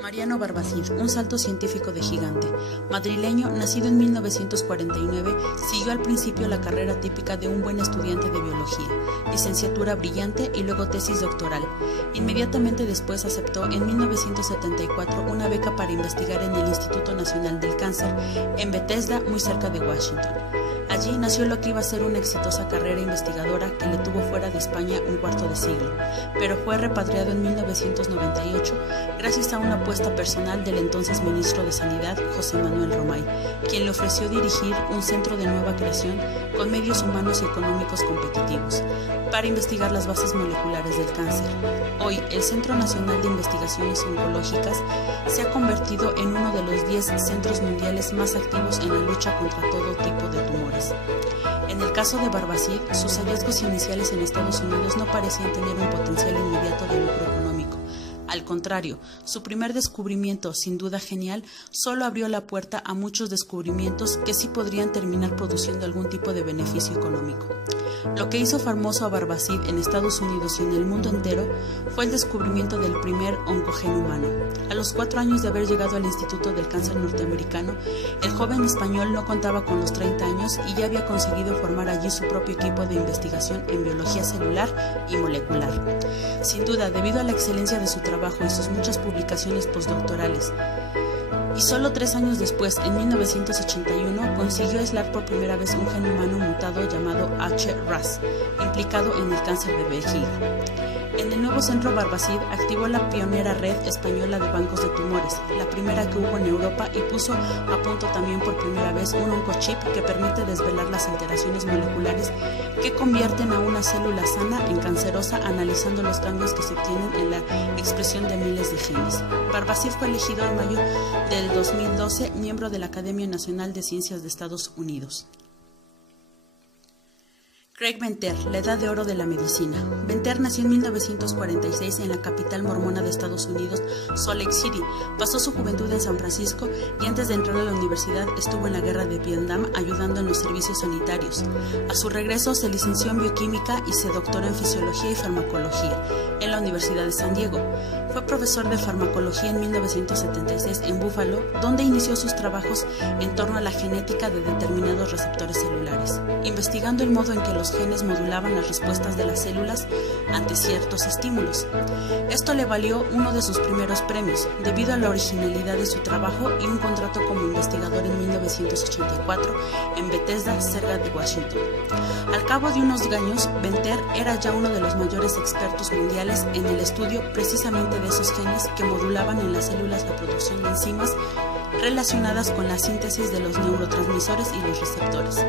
Mariano Barbacid, un salto científico de gigante. Madrileño, nacido en 1949, siguió al principio la carrera típica de un buen estudiante de biología, licenciatura brillante y luego tesis doctoral. Inmediatamente después aceptó en 1974 una beca para investigar en el Instituto Nacional del Cáncer, en Bethesda, muy cerca de Washington. Allí nació lo que iba a ser una exitosa carrera investigadora que le tuvo fuera de España un cuarto de siglo, pero fue repatriado en 1998 gracias a una apuesta personal del entonces ministro de Sanidad, José Manuel Romay, quien le ofreció dirigir un centro de nueva creación con medios humanos y económicos competitivos para investigar las bases moleculares del cáncer. Hoy, el Centro Nacional de Investigaciones Oncológicas se ha convertido en uno de los 10 centros mundiales más activos en la lucha contra todo tipo de tumores. En el caso de Barbacid, sus hallazgos iniciales en Estados Unidos no parecían tener un potencial inmediato de lucro económico. Al contrario, su primer descubrimiento, sin duda genial, solo abrió la puerta a muchos descubrimientos que sí podrían terminar produciendo algún tipo de beneficio económico. Lo que hizo famoso a Barbacid en Estados Unidos y en el mundo entero fue el descubrimiento del primer oncogen humano. A los 4 años de haber llegado al Instituto del Cáncer norteamericano, el joven español no contaba con los 30 años y ya había conseguido formar allí su propio equipo de investigación en biología celular y molecular. Sin duda, debido a la excelencia de su trabajo y sus muchas publicaciones postdoctorales, y solo 3 años después, en 1981, consiguió aislar por primera vez un gen humano mutado llamado HRAS, implicado en el cáncer de vejiga. En el nuevo centro Barbacid activó la pionera red española de bancos de tumores, la primera que hubo en Europa, y puso a punto también por primera vez un oncochip que permite desvelar las alteraciones moleculares que convierten a una célula sana en cancerosa, analizando los cambios que se obtienen en la expresión de miles de genes. Barbacid fue elegido en mayo del 2012 miembro de la Academia Nacional de Ciencias de Estados Unidos. Craig Venter, la edad de oro de la medicina. Venter nació en 1946 en la capital mormona de Estados Unidos, Salt Lake City. Pasó su juventud en San Francisco y antes de entrar a la universidad estuvo en la guerra de Vietnam ayudando en los servicios sanitarios. A su regreso se licenció en bioquímica y se doctoró en fisiología y farmacología en la Universidad de San Diego. Fue profesor de farmacología en 1976 en Buffalo, donde inició sus trabajos en torno a la genética de determinados receptores celulares, investigando el modo en que los genes modulaban las respuestas de las células ante ciertos estímulos. Esto le valió uno de sus primeros premios, debido a la originalidad de su trabajo y un contrato como investigador en 1984 en Bethesda, cerca de Washington. Al cabo de unos años, Venter era ya uno de los mayores expertos mundiales en el estudio precisamente de esos genes que modulaban en las células la producción de enzimas relacionadas con la síntesis de los neurotransmisores y los receptores.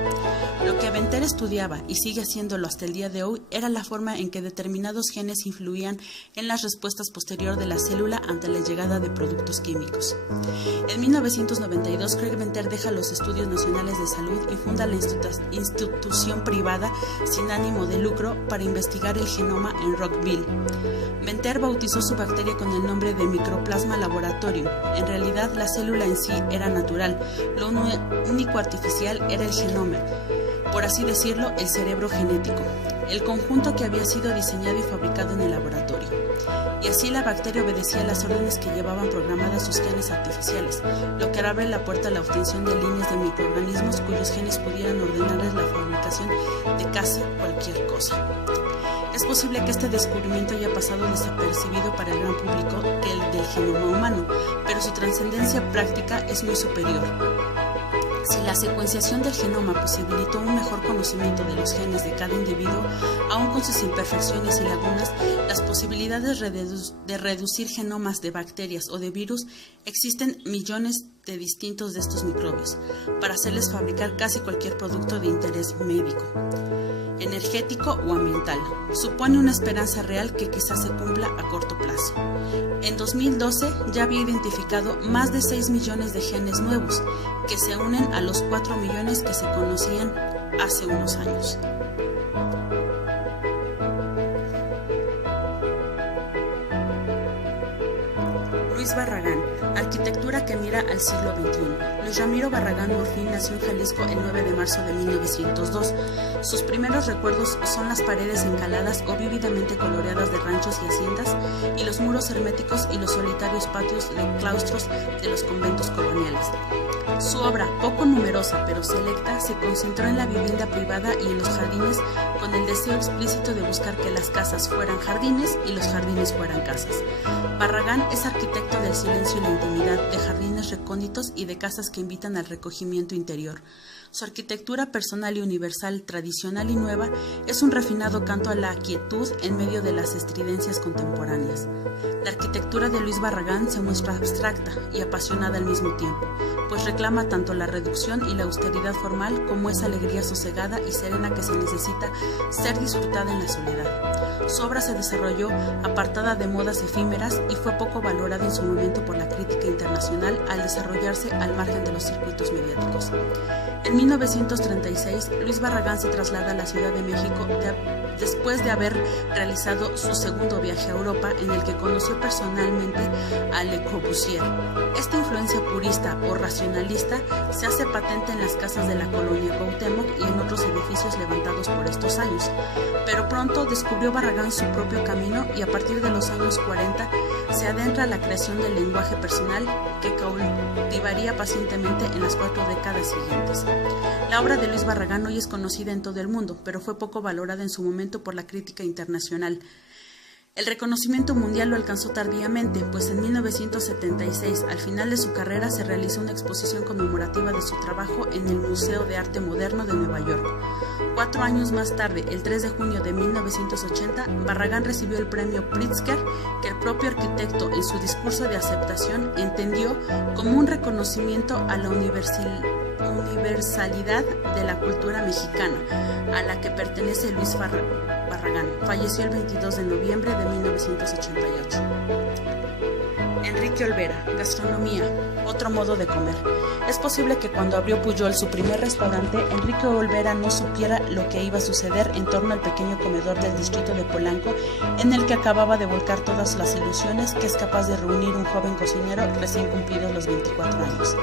Lo que Venter estudiaba, y sigue haciéndolo hasta el día de hoy, era la forma en que determinados genes influían en las respuestas posterior de la célula ante la llegada de productos químicos. En 1992, Craig Venter deja los Estudios Nacionales de Salud y funda la institución privada sin ánimo de lucro para investigar el genoma en Rockville. Venter bautizó su bacteria con el nombre de Mycoplasma laboratorium. En realidad, la célula en sí era natural, lo único artificial era el genoma, por así decirlo, el cerebro genético, el conjunto que había sido diseñado y fabricado en el laboratorio. Y así la bacteria obedecía las órdenes que llevaban programadas sus genes artificiales, lo que abre la puerta a la obtención de líneas de microorganismos cuyos genes pudieran ordenarles la fabricación de casi cualquier cosa. Es posible que este descubrimiento haya pasado desapercibido para el gran público que el del genoma humano, pero su trascendencia práctica es muy superior. Si la secuenciación del genoma posibilitó un mejor conocimiento de los genes de cada individuo, aun con sus imperfecciones y lagunas, las posibilidades de reducir genomas de bacterias o de virus, existen millones de distintos de estos microbios, para hacerles fabricar casi cualquier producto de interés médico, energético o ambiental. Supone una esperanza real que quizás se cumpla a corto plazo. En 2012 ya había identificado más de 6 millones de genes nuevos, que se unen a los 4 millones que se conocían hace unos años. Luis Barragán, arquitectura que mira al siglo XXI. Luis Ramiro Barragán Morfín nació en Jalisco el 9 de marzo de 1902. Sus primeros recuerdos son las paredes encaladas o vívidamente coloreadas de ranchos y haciendas y los muros herméticos y los solitarios patios de claustros de los conventos coloniales. Su obra, poco numerosa pero selecta, se concentró en la vivienda privada y en los jardines con el deseo explícito de buscar que las casas fueran jardines y los jardines fueran casas. Barragán es arquitecto del silencio y la intimidad, de jardines recónditos y de casas que invitan al recogimiento interior. Su arquitectura personal y universal, tradicional y nueva, es un refinado canto a la quietud en medio de las estridencias contemporáneas. La arquitectura de Luis Barragán se muestra abstracta y apasionada al mismo tiempo, pues reclama tanto la reducción y la austeridad formal como esa alegría sosegada y serena que se necesita ser disfrutada en la soledad. Su obra se desarrolló apartada de modas efímeras y fue poco valorada en su momento por la crítica internacional al desarrollarse al margen de los circuitos mediáticos. En 1936, Luis Barragán se traslada a la Ciudad de México después de haber realizado su segundo viaje a Europa, en el que conoció personalmente a Le Corbusier. Esta influencia purista o racionalista se hace patente en las casas de la colonia Cuauhtémoc y en otros edificios levantados por estos años. Pero pronto descubrió Barragán su propio camino y a partir de los años 40 se adentra a la creación del lenguaje personal que cautivaría pacientemente en las 4 décadas siguientes. La obra de Luis Barragán hoy es conocida en todo el mundo, pero fue poco valorada en su momento por la crítica internacional. El reconocimiento mundial lo alcanzó tardíamente, pues en 1976, al final de su carrera, se realizó una exposición conmemorativa de su trabajo en el Museo de Arte Moderno de Nueva York. 4 años más tarde, el 3 de junio de 1980, Barragán recibió el premio Pritzker, que el propio arquitecto, en su discurso de aceptación, entendió como un reconocimiento a la universalidad de la cultura mexicana, a la que pertenece Luis Barragán. Falleció el 22 de noviembre de 1988. Enrique Olvera, gastronomía, otro modo de comer. Es posible que cuando abrió Pujol su primer restaurante, Enrique Olvera no supiera lo que iba a suceder en torno al pequeño comedor del distrito de Polanco, en el que acababa de volcar todas las ilusiones que es capaz de reunir un joven cocinero recién cumplidos los 24 años.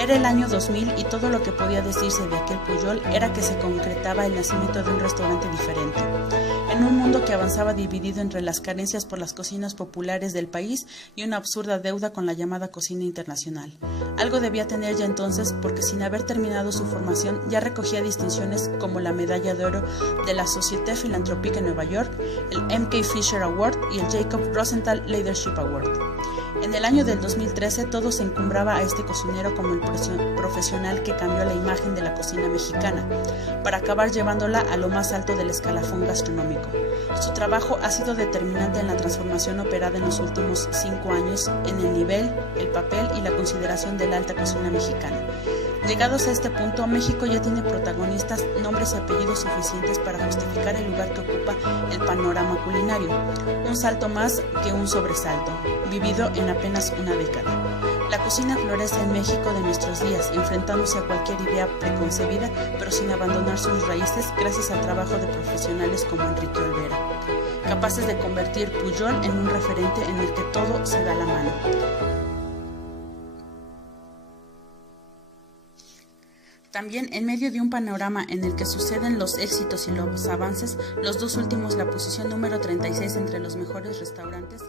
Era el año 2000 y todo lo que podía decirse de aquel Pujol era que se concretaba el nacimiento de un restaurante diferente. En un mundo que avanzaba dividido entre las carencias por las cocinas populares del país y una absurda deuda con la llamada cocina internacional. Algo debía tener ya entonces, porque sin haber terminado su formación ya recogía distinciones como la Medalla de Oro de la Société Philanthropique en Nueva York, el M.K. Fisher Award y el Jacob Rosenthal Leadership Award. En el año del 2013 todo se encumbraba a este cocinero como el profesional que cambió la imagen de la cocina mexicana, para acabar llevándola a lo más alto del escalafón gastronómico. Su trabajo ha sido determinante en la transformación operada en los últimos 5 años en el nivel, el papel y la consideración de la alta cocina mexicana. Llegados a este punto, México ya tiene protagonistas, nombres y apellidos suficientes para justificar el lugar que ocupa el panorama culinario. Un salto más que un sobresalto, vivido en apenas una década. La cocina florece en México de nuestros días, enfrentándose a cualquier idea preconcebida, pero sin abandonar sus raíces gracias al trabajo de profesionales como Enrique Olvera, capaces de convertir Pujol en un referente en el que todo se da la mano. También, en medio de un panorama en el que suceden los éxitos y los avances, los dos últimos la posición número 36 entre los mejores restaurantes